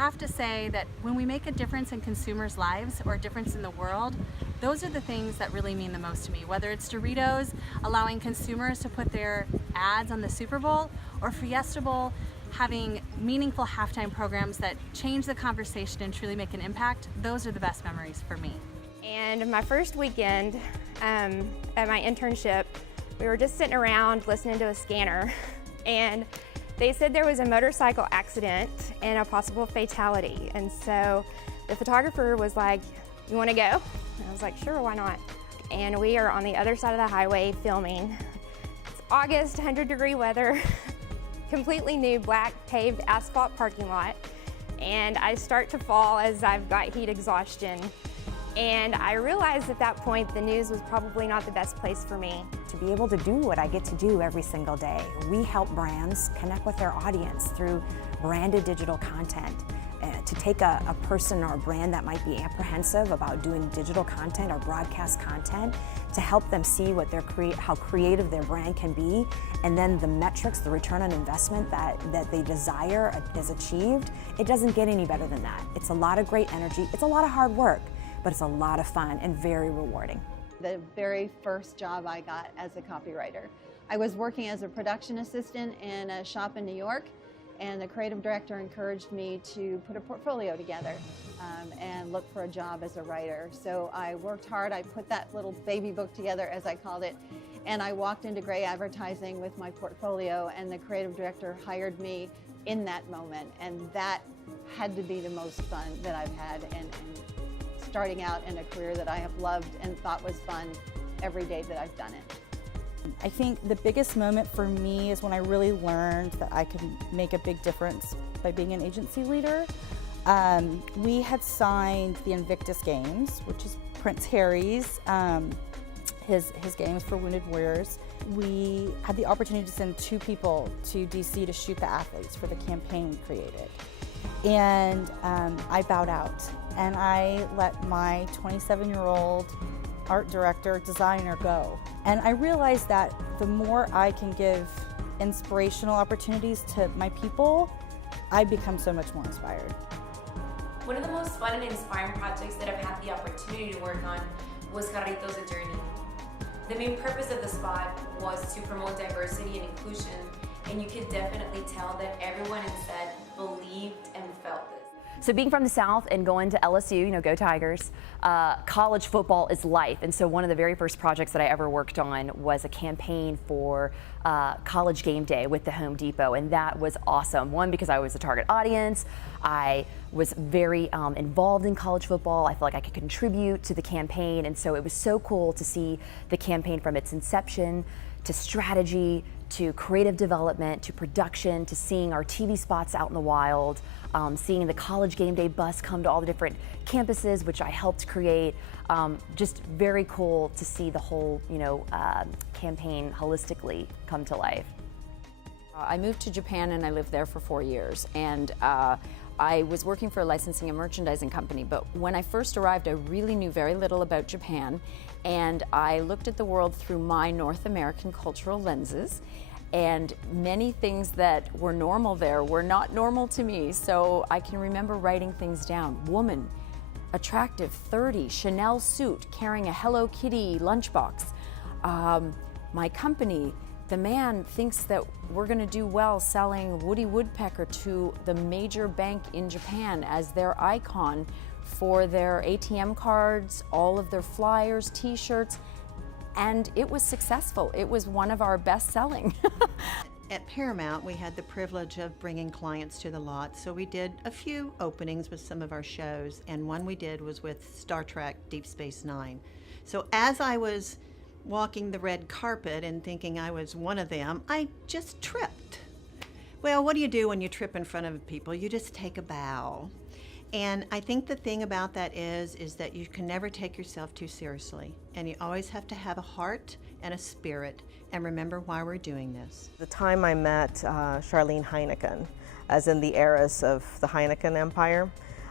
have to say that when we make a difference in consumers' lives or a difference in the world, those are the things that really mean the most to me. Whether it's Doritos allowing consumers to put their ads on the Super Bowl, or Fiesta Bowl having meaningful halftime programs that change the conversation and truly make an impact, those are the best memories for me. And my first weekend at my internship, we were just sitting around listening to a scanner, and they said there was a motorcycle accident and a possible fatality. And so the photographer was like, "You want to go?" And I was like, "Sure, why not?" And we are on the other side of the highway filming. It's August, 100-degree weather, completely new black paved asphalt parking lot. And I start to fall as I've got heat exhaustion. And I realized at that point the news was probably not the best place for me. To be able to do what I get to do every single day, we help brands connect with their audience through branded digital content. To take a person or a brand that might be apprehensive about doing digital content or broadcast content, to help them see what how creative their brand can be, and then the metrics, the return on investment that they desire is achieved, it doesn't get any better than that. It's a lot of great energy, it's a lot of hard work, but it's a lot of fun and very rewarding. The very first job I got as a copywriter, I was working as a production assistant in a shop in New York, and the creative director encouraged me to put a portfolio together and look for a job as a writer. So I worked hard, I put that little baby book together, as I called it, and I walked into Gray Advertising with my portfolio, and the creative director hired me in that moment, and that had to be the most fun that I've had, and starting out in a career that I have loved and thought was fun every day that I've done it. I think the biggest moment for me is when I really learned that I could make a big difference by being an agency leader. We had signed the Invictus Games, which is Prince Harry's, his games for Wounded Warriors. We had the opportunity to send 2 people to DC to shoot the athletes for the campaign we created. And I bowed out, and I let my 27-year-old art director, designer go. And I realized that the more I can give inspirational opportunities to my people, I become so much more inspired. One of the most fun and inspiring projects that I've had the opportunity to work on was Carritos a Journey. The main purpose of the spot was to promote diversity and inclusion, and you could definitely tell that everyone in set believed and felt this. So being from the South and going to LSU, you know, go Tigers, college football is life. And so one of the very first projects that I ever worked on was a campaign for College Game Day with the Home Depot. And that was awesome. One, because I was a target audience. I was very involved in college football. I felt like I could contribute to the campaign. And so it was so cool to see the campaign from its inception to strategy, to creative development, to production, to seeing our TV spots out in the wild, seeing the College Game Day bus come to all the different campuses, which I helped create. Just very cool to see the whole, campaign holistically come to life. I moved to Japan and I lived there for 4 years, and I was working for a licensing and merchandising company, but when I first arrived, I really knew very little about Japan, and I looked at the world through my North American cultural lenses, and many things that were normal there were not normal to me. So I can remember writing things down. Woman, attractive, 30, Chanel suit, carrying a Hello Kitty lunchbox. My company, the man thinks that we're going to do well selling Woody Woodpecker to the major bank in Japan as their icon for their ATM cards, all of their flyers, t-shirts, and it was successful. It was one of our best selling. At Paramount, we had the privilege of bringing clients to the lot, so we did a few openings with some of our shows, and one we did was with Star Trek Deep Space Nine. So as I was walking the red carpet and thinking I was one of them, I just tripped. Well, what do you do when you trip in front of people? You just take a bow. And I think the thing about that is that you can never take yourself too seriously, and you always have to have a heart and a spirit and remember why we're doing this. The time I met Charlene Heineken, as in the heiress of the Heineken empire,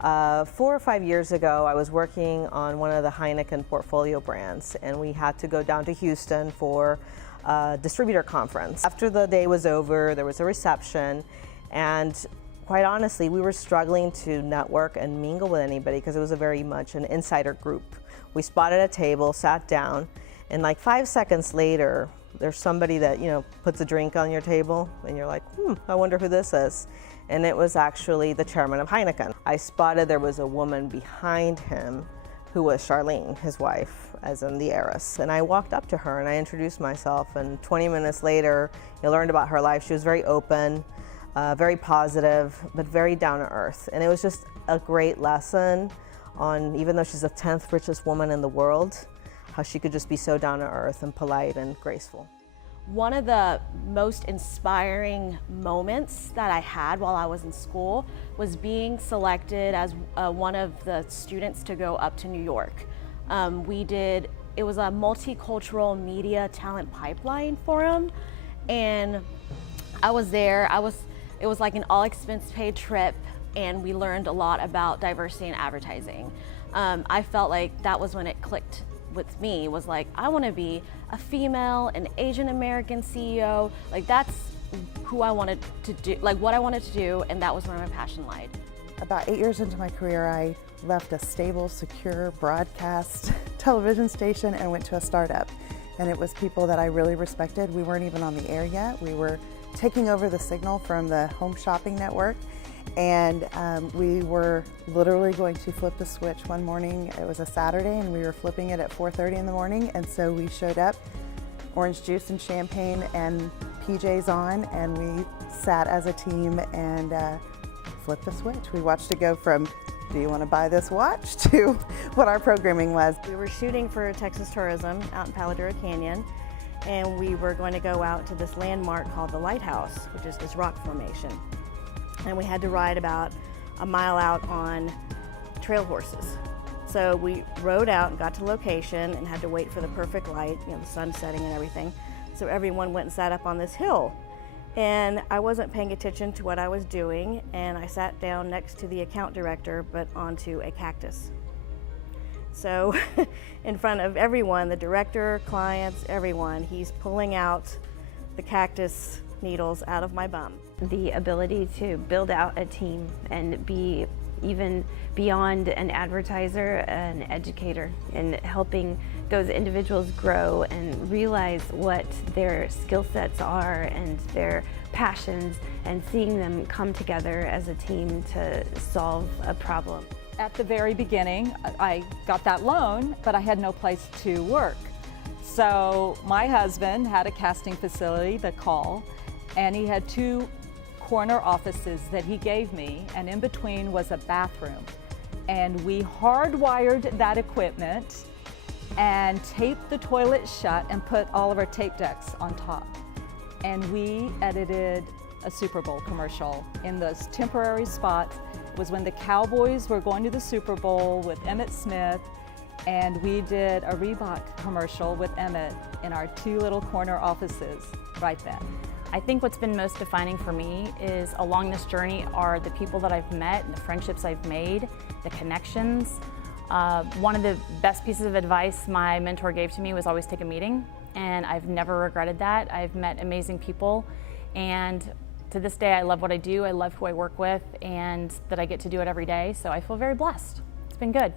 4 or 5 years ago, I was working on one of the Heineken portfolio brands, and we had to go down to Houston for a distributor conference. After the day was over, there was a reception, and quite honestly, we were struggling to network and mingle with anybody because it was a very much an insider group. We spotted a table, sat down, and like 5 seconds later, there's somebody that, you know, puts a drink on your table, and you're like, I wonder who this is. And it was actually the chairman of Heineken. I spotted there was a woman behind him who was Charlene, his wife, as in the heiress. And I walked up to her and I introduced myself, and 20 minutes later, I learned about her life. She was very open, very positive, but very down to earth. And it was just a great lesson on, even though she's the 10th richest woman in the world, how she could just be so down to earth and polite and graceful. One of the most inspiring moments that I had while I was in school was being selected as one of the students to go up to New York. It was a multicultural media talent pipeline forum, and I was there. It was like an all expense paid trip, and we learned a lot about diversity in advertising. I felt like that was when it clicked with me, was like, I want to be a female, an Asian American CEO. Like, that's who I wanted to do, like what I wanted to do, and that was where my passion lied. About 8 years into my career, I left a stable, secure broadcast television station and went to a startup. And it was people that I really respected. We weren't even on the air yet. We were taking over the signal from the home shopping network. And we were literally going to flip the switch one morning. It was a Saturday, and we were flipping it at 4:30 in the morning. And so we showed up, orange juice and champagne and PJs on, and we sat as a team and flipped the switch. We watched it go from, do you want to buy this watch, to what our programming was. We were shooting for Texas Tourism out in Palo Duro Canyon, and we were going to go out to this landmark called the Lighthouse, which is this rock formation. And we had to ride about a mile out on trail horses. So we rode out and got to location and had to wait for the perfect light, you know, the sun setting and everything. So everyone went and sat up on this hill. And I wasn't paying attention to what I was doing, and I sat down next to the account director, but onto a cactus. So in front of everyone, the director, clients, everyone, he's pulling out the cactus needles out of my bum. The ability to build out a team and be even beyond an advertiser, an educator, and helping those individuals grow and realize what their skill sets are and their passions, and seeing them come together as a team to solve a problem. At the very beginning, I got that loan, but I had no place to work. So my husband had a casting facility, The Call, and he had 2 corner offices that he gave me, and in between was a bathroom. And we hardwired that equipment and taped the toilet shut and put all of our tape decks on top. And we edited a Super Bowl commercial in those temporary spots. It was when the Cowboys were going to the Super Bowl with Emmitt Smith, and we did a Reebok commercial with Emmitt in our 2 little corner offices right then. I think what's been most defining for me is along this journey are the people that I've met and the friendships I've made, the connections. One of the best pieces of advice my mentor gave to me was always take a meeting, and I've never regretted that. I've met amazing people, and to this day I love what I do, I love who I work with, and that I get to do it every day, so I feel very blessed. It's been good.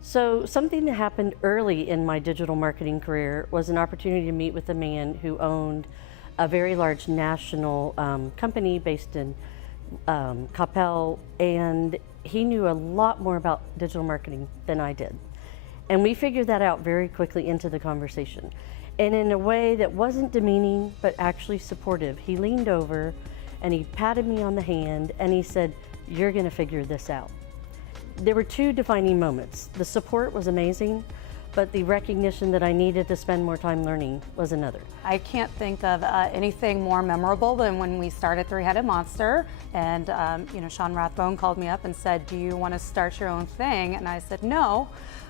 So something that happened early in my digital marketing career was an opportunity to meet with a man who owned a very large national company based in Coppell, and he knew a lot more about digital marketing than I did. And we figured that out very quickly into the conversation. And in a way that wasn't demeaning, but actually supportive. He leaned over and he patted me on the hand and he said, "You're gonna figure this out." There were 2 defining moments. The support was amazing, but the recognition that I needed to spend more time learning was another. I can't think of anything more memorable than when we started Three-Headed Monster, and Sean Rathbone called me up and said, "Do you want to start your own thing?" And I said, "No,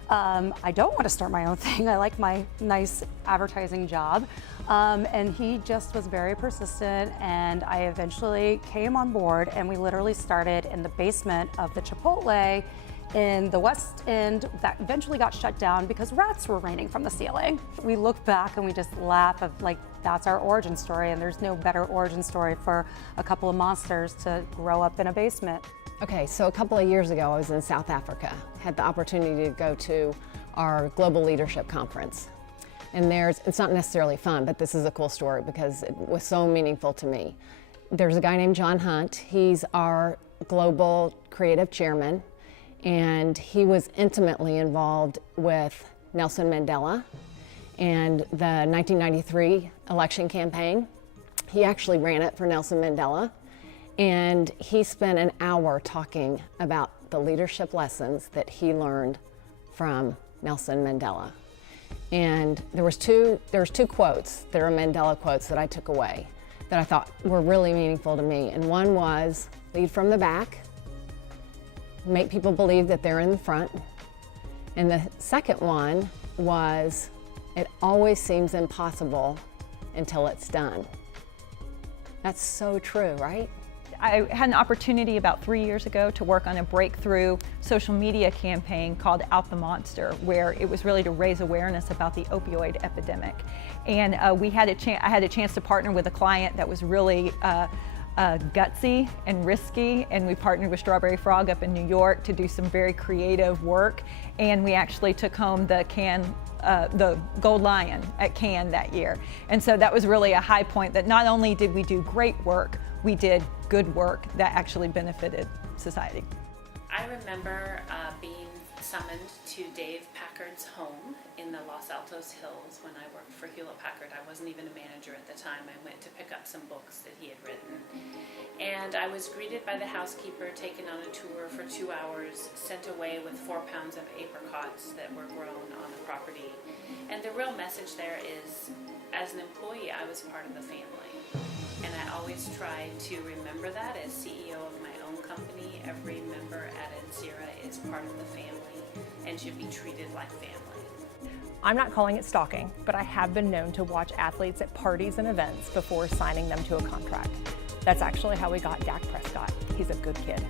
I don't want to start my own thing. I like my nice advertising job." And he just was very persistent, and I eventually came on board, and we literally started in the basement of the Chipotle in the West End that eventually got shut down because rats were raining from the ceiling. We look back and we just laugh of like that's our origin story, and there's no better origin story for a couple of monsters to grow up in a basement. Okay, so a couple of years ago I was in South Africa, had the opportunity to go to our Global Leadership Conference. And it's not necessarily fun, but this is a cool story because it was so meaningful to me. There's a guy named John Hunt. He's our global creative chairman, and he was intimately involved with Nelson Mandela and the 1993 election campaign. He actually ran it for Nelson Mandela, and he spent an hour talking about the leadership lessons that he learned from Nelson Mandela. And there was two quotes that are Mandela quotes that I took away that I thought were really meaningful to me. And one was, lead from the back, make people believe that they're in the front. And the second one was, it always seems impossible until it's done. That's so true, right? I had an opportunity about 3 years ago to work on a breakthrough social media campaign called Out the Monster, where it was really to raise awareness about the opioid epidemic. And I had a chance to partner with a client that was really gutsy and risky, and we partnered with Strawberry Frog up in New York to do some very creative work, and we actually took home the Gold Lion at Cannes that year. And so that was really a high point, that not only did we do great work, we did good work that actually benefited society. I remember being summoned to Dave Packard's home in the Los Altos Hills when I worked for Hewlett Packard. I wasn't even a manager at the time. I went to pick up some books that he had written. And I was greeted by the housekeeper, taken on a tour for 2 hours, sent away with 4 pounds of apricots that were grown on the property. And the real message there is, as an employee, I was part of the family. And I always try to remember that as CEO of my own company. Every member at Ensira is part of the family and should be treated like family. I'm not calling it stalking, but I have been known to watch athletes at parties and events before signing them to a contract. That's actually how we got Dak Prescott. He's a good kid.